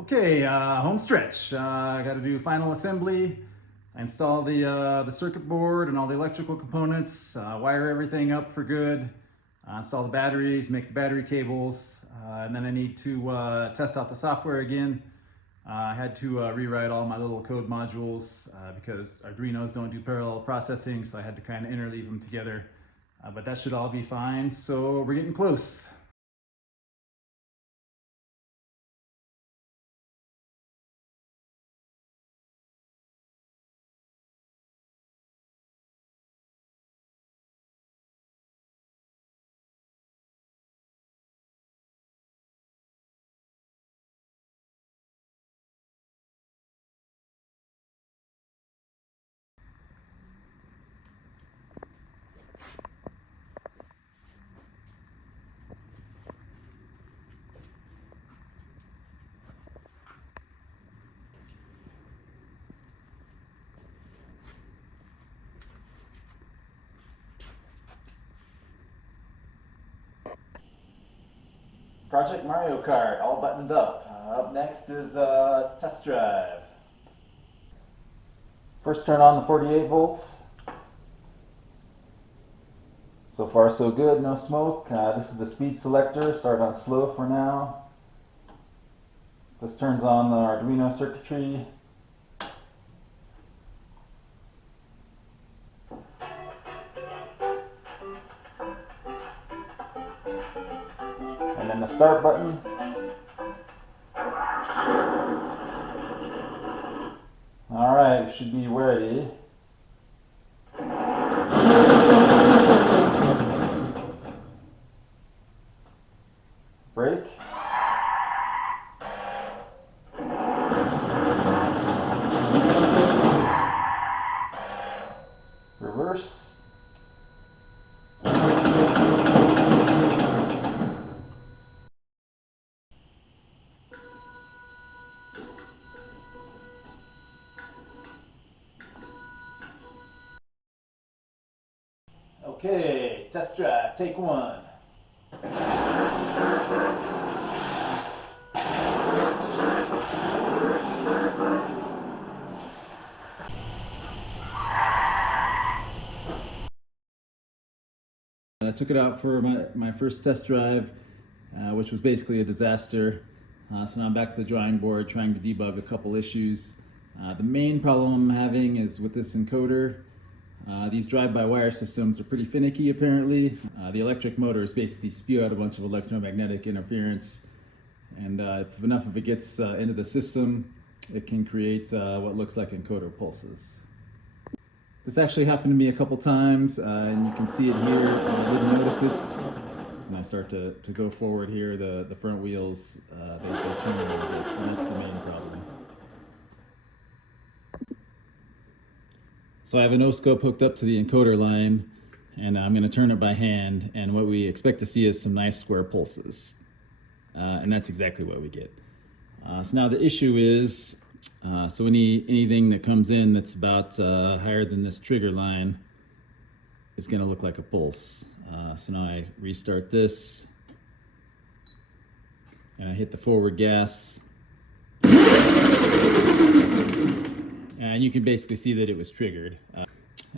Okay, home stretch. I got to do final assembly. I install the circuit board and all the electrical components, wire everything up for good, install the batteries, make the battery cables, and then I need to test out the software again. I had to rewrite all my little code modules because Arduinos don't do parallel processing, so I had to kind of interleave them together. But that should all be fine, so we're getting close. Project Mario Kart, all buttoned up. Up next is test drive. First turn on the 48 volts. So far so good, no smoke. This is the speed selector, start on slow for now. This turns on the Arduino circuitry. And then the start button. Alright, we should be ready. Brake. Reverse. Okay, test drive, take one. I took it out for my first test drive, which was basically a disaster. So now I'm back to the drawing board trying to debug a couple issues. The main problem I'm having is with this encoder. These drive-by-wire systems are pretty finicky apparently. The electric motors basically spew out a bunch of electromagnetic interference, and if enough of it gets into the system, it can create what looks like encoder pulses. This actually happened to me a couple times, and you can see it here. I didn't notice it. When I start to go forward here, the front wheels, they turn a little bit, and that's the main problem. So I have an oscope hooked up to the encoder line, and I'm going to turn it by hand, and what we expect to see is some nice square pulses. And that's exactly what we get. So now the issue is, so anything that comes in that's about higher than this trigger line is going to look like a pulse. So now I restart this, and I hit the forward gas. And you can basically see that it was triggered,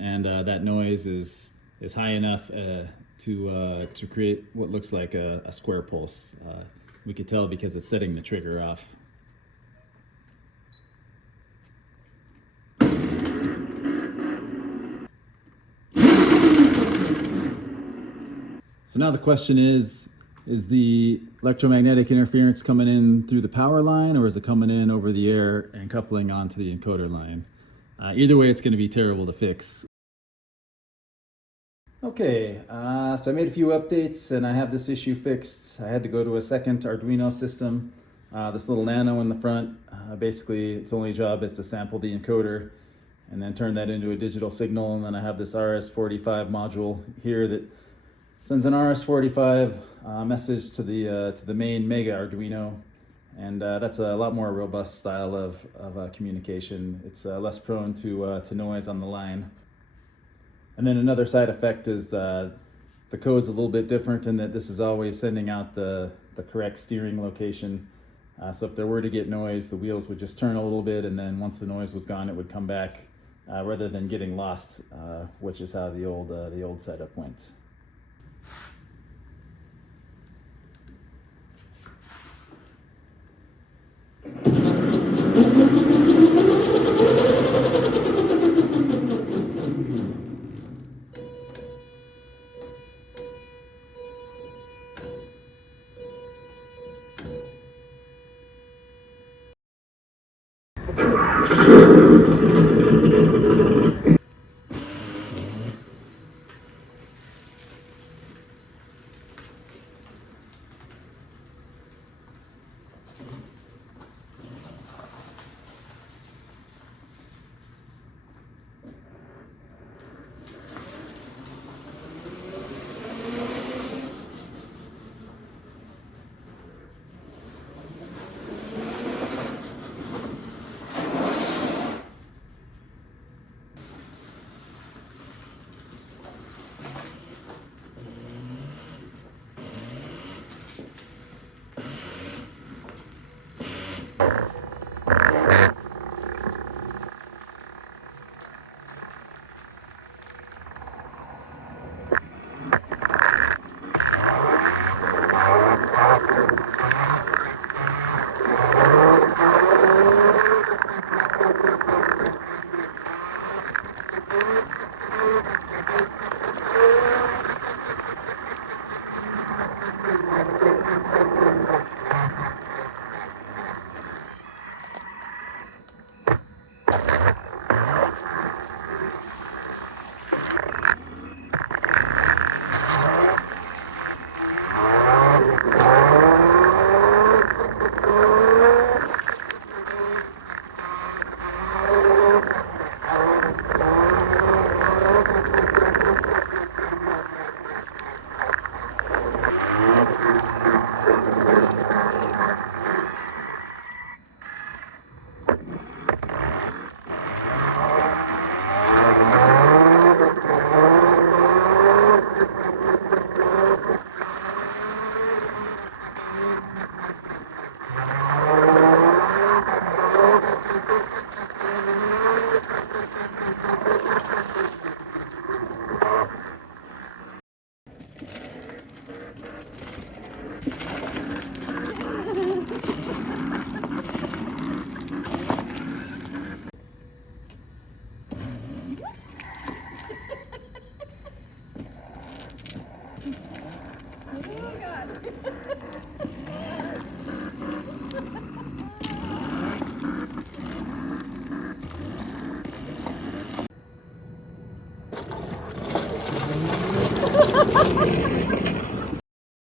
and that noise is high enough to create what looks like a square pulse. We could tell because it's setting the trigger off. So now the question is the electromagnetic interference coming in through the power line, or is it coming in over the air and coupling onto the encoder line? Either way, it's going to be terrible to fix. Okay, so I made a few updates and I have this issue fixed. I had to go to a second Arduino system. This little nano in the front, basically its only job is to sample the encoder and then turn that into a digital signal. And then I have this RS-45 module here that sends an RS-45 message to the main Mega Arduino, and that's a lot more robust style of communication. It's less prone to noise on the line. And then another side effect is the code's a little bit different in that this is always sending out the correct steering location. So if there were to get noise, the wheels would just turn a little bit, and then once the noise was gone, it would come back, rather than getting lost, which is how the old setup went.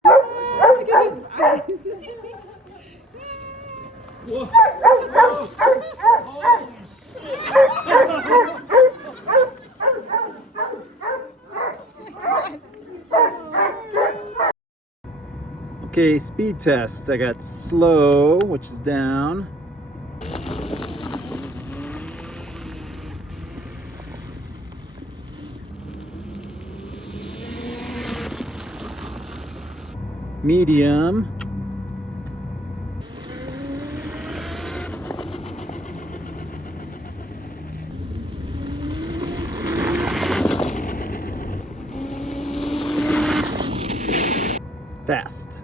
Look at his eyes. Whoa. Whoa. Holy Okay, speed test. I got slow, which is down. Medium. Fast.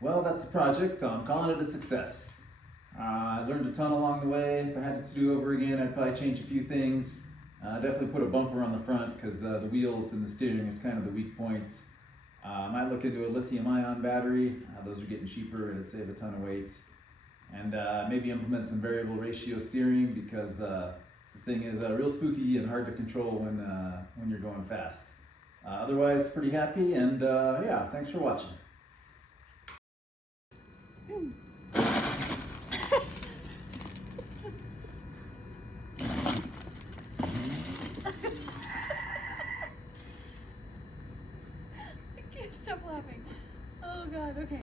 Well, that's the project. I'm calling it a success. I learned a ton along the way. If I had it to do over again, I'd probably change a few things. Definitely put a bumper on the front because the wheels and the steering is kind of the weak point. I might look into a lithium-ion battery. Those are getting cheaper and it'd save a ton of weight. And maybe implement some variable ratio steering because this thing is real spooky and hard to control when you're going fast. Otherwise, pretty happy, and yeah, thanks for watching.